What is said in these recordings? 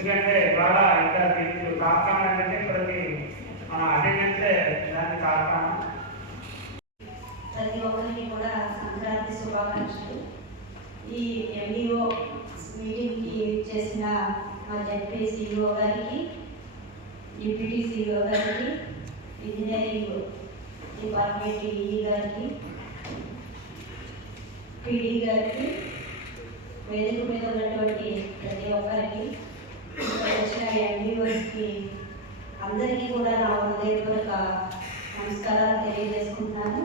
ఎందుకంటే ఇవాళ ఇంకా దీనికి కారణం ఏంటంటే ప్రతి మన అటెండెన్సే దానికి కారణం ప్రతి ఒక్కరికి కూడా సంక్రాంతి శుభాకాంక్షలు. ఈ ఎంఈఓ మీటింగ్కి చేసిన మా జడ్పీ సిఇఓ గారికి డిప్యూటీ సిఇఓ గారికి ఇంజనీరింగ్ డిపార్ట్మెంట్ ఈ గారికి పీడీ గారికి వేదిక మీద ఉన్నటువంటి ప్రతి ఒక్కరికి వచ్చిన ఎంబీఓస్కి అందరికీ కూడా నా హృదయపూర్వక నమస్కారాలు తెలియజేసుకుంటున్నాను.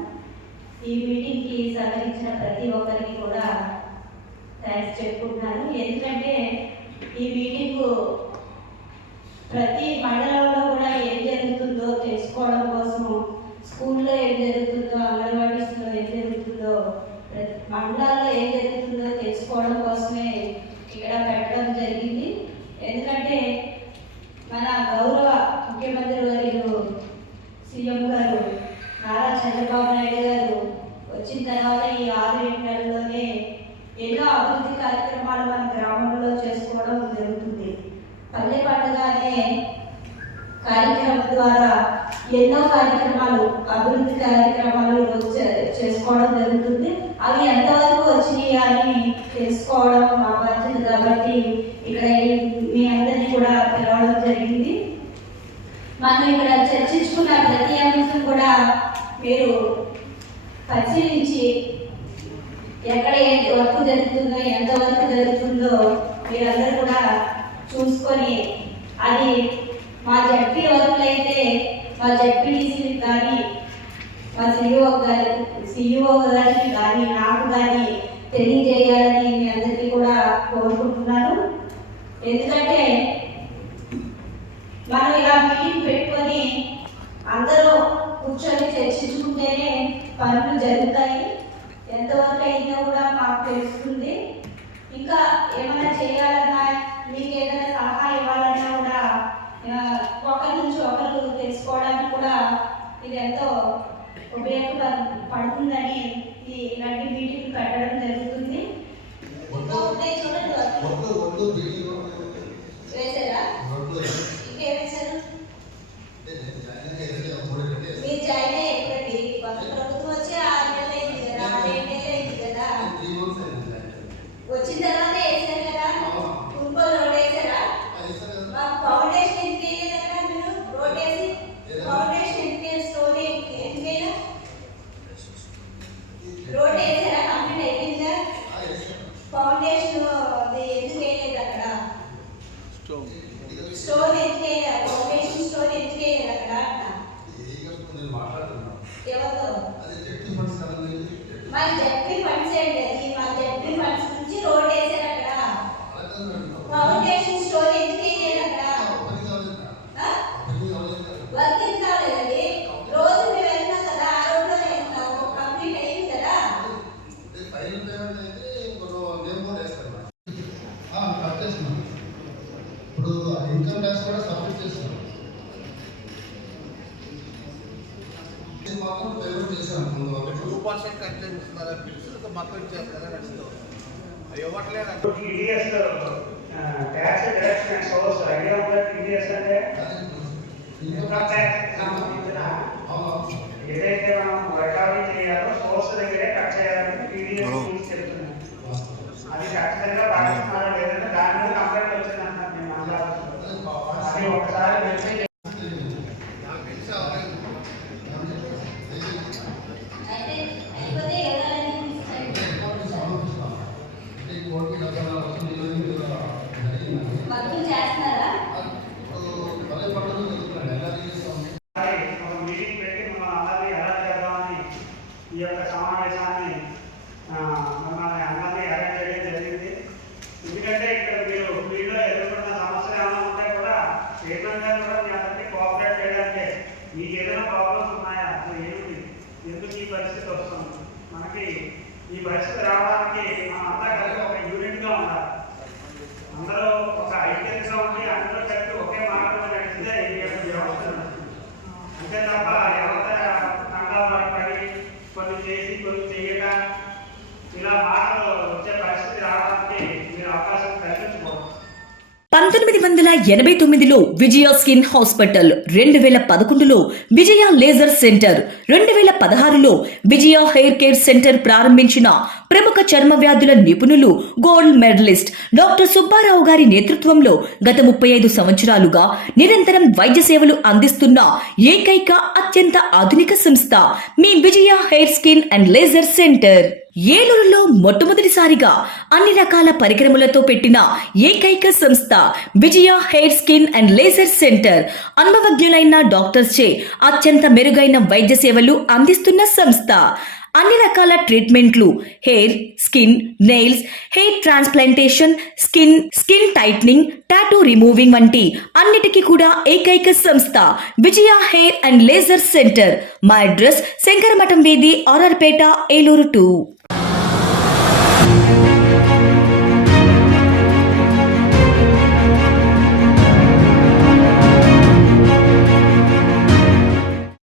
ఈ మీటింగ్కి సహకరించిన ప్రతి ఒక్కరికి కూడా థ్యాంక్స్ చెప్పుకుంటున్నాను. ఎందుకంటే ఈ మీటింగ్ ప్రతి మండలంలో కూడా ఏం జరుగుతుందో తెలుసుకోవడం కోసము స్కూల్లో ఏం జరుగుతుందో అంగన్వాడీస్లో ఏం జరుగుతుందో ప్రతి మండలాల్లో ఏం జరుగుతుందో తెలుసుకోవడం కోసమే ఇక్కడ పెట్టడం జరిగింది ఎందుకంటే మన గౌరవ ముఖ్యమంత్రి వర్యులు సీఎం గారు నారా చంద్రబాబు నాయుడు గారు వచ్చిన తర్వాత ఈ ఆరు ఏడు నెలల్లోనే ఎన్నో అభివృద్ధి కార్యక్రమాలు మన గ్రామంలో చేసుకోవడం జరుగుతుంది పల్లె పండుగ అనే కార్యక్రమం ద్వారా ఎన్నో కార్యక్రమాలు అభివృద్ధి కార్యక్రమాలు చే- చేసుకోవడం జరుగుతుంది. అవి ఎంతవరకు వచ్చినాయి అని తెలుసుకోవడం మా బాధ్యత కాబట్టి ఇక్కడ మీ అందరినీ కూడా పిలవడం జరిగింది. మనం ఇక్కడ చర్చించుకున్న ప్రతి అంశం కూడా మీరు పరిశీలించి ఎక్కడ ఏ వర్క్ జరుగుతుందో ఎంత వర్క్ జరుగుతుందో మీరందరూ కూడా చూసుకొని అది మా జడ్పీ వర్క్ మా జడ్పీటీసీ కానీ మా సిఇఓ గారి సిఇఓ గారికి కానీ నాకు కానీ తెలియజేయాలని మీ అందరికీ కూడా కోరుకుంటున్నాను. ఎందుకంటే మనం ఇలా మీటింగ్ పెట్టుకొని అందరూ కూర్చొని చర్చించుకుంటేనే పనులు జరుగుతాయి. ఎంతవరకు అయిందో కూడా మాకు తెలుస్తుంది. ఇంకా ఏమైనా చేయాలన్నా మీకు ఏదైనా సలహా ఇవ్వాలన్నా కూడా ఒకరి నుంచి ఒకరు తెలుసుకోవడానికి కూడా ఇది ఎంతో ఉపయోగపడుతుందని ఇలాంటి మీటింగ్ పెట్టడం ఫౌండేషన్ ఎందుకు వేయలేదు అక్కడ? స్టోర్ ఎందుకు వేయలేదు? ఫౌండేషన్ స్టోర్ ఎందుకు వేయలేదు అక్కడ? ఎవరితో? అది జట్టి ఉందా టీడీఎస్ అంటే అది ఇన్కమ్ ట్యాక్స్ సంబంధించిన అవును. ఏదైతే మనం రికవరీ చేయాలో సోర్స్ దగ్గరే కట్ చేయాలని టీడీఎస్ కూడా చైర్మన్ గారు కూడా మీ అందరినీ కోఆపరేట్ చేయడానికి. మీకు ఏదైనా ప్రాబ్లమ్స్ ఉన్నాయా? అసలు ఏమిటి ఎందుకు ఈ పరిస్థితి వస్తుంది? మనకి ఈ పరిస్థితి రావడానికి మనం అంతా కలిసి ఒక యూనిట్గా ఉండాలి. అందరూ ఒక ఐక్యతగా ఉండి అందరూ కలిసి ఒకే మార్గంలో నడిస్తే ఈ యొక్క వ్యవస్థ నడుస్తుంది. అంతే తప్ప ఎవరి కంగారు పడి కొన్ని చేసి కొన్ని చేయక ఇలా మాటలు వచ్చే పరిస్థితి రావడానికి మీరు అవకాశం కల్పించుకోవాలి. పంతొమ్మిది వందల ఎనభై తొమ్మిదిలో విజయ స్కిన్ హాస్పిటల్ రెండు వేల పదకొండులో విజయ లేజర్ సెంటర్ రెండు వేల పదహారులో విజయ హెయిర్ కేర్ సెంటర్ ప్రారంభించిన ప్రముఖ చర్మ వ్యాధుల నిపుణులు గోల్డ్ మెడలిస్ట్ డాక్టర్ సుబ్బారావు గారి నేతృత్వంలో గత ముప్పై ఐదు సంవత్సరాలుగా నిరంతరం వైద్య సేవలు అందిస్తున్న ఏకైక అత్యంత ఆధునిక సంస్థ మీ Vijaya hair skin and laser centre. ఏలూరులో మొట్టమొదటిసారిగా అన్ని రకాల పరికరములతో పెట్టిన ఏకైక సంస్థ Vijaya hair skin and laser centre. అనుభవజ్ఞులైన డాక్టర్స్ చే అత్యంత మెరుగైన వైద్య సేవలు అందిస్తున్న సంస్థ. అన్ని రకాల ట్రీట్మెంట్లు hair skin nails hair transplantation skin skin tightening tattoo removing వంటి అన్నిటికీ కూడా ఏకైక సంస్థ. Vijaya hair and laser centre. మా అడ్రస్ శంకరమఠం వీధి ఆర్ఆర్పేట ఏలూరు టూ.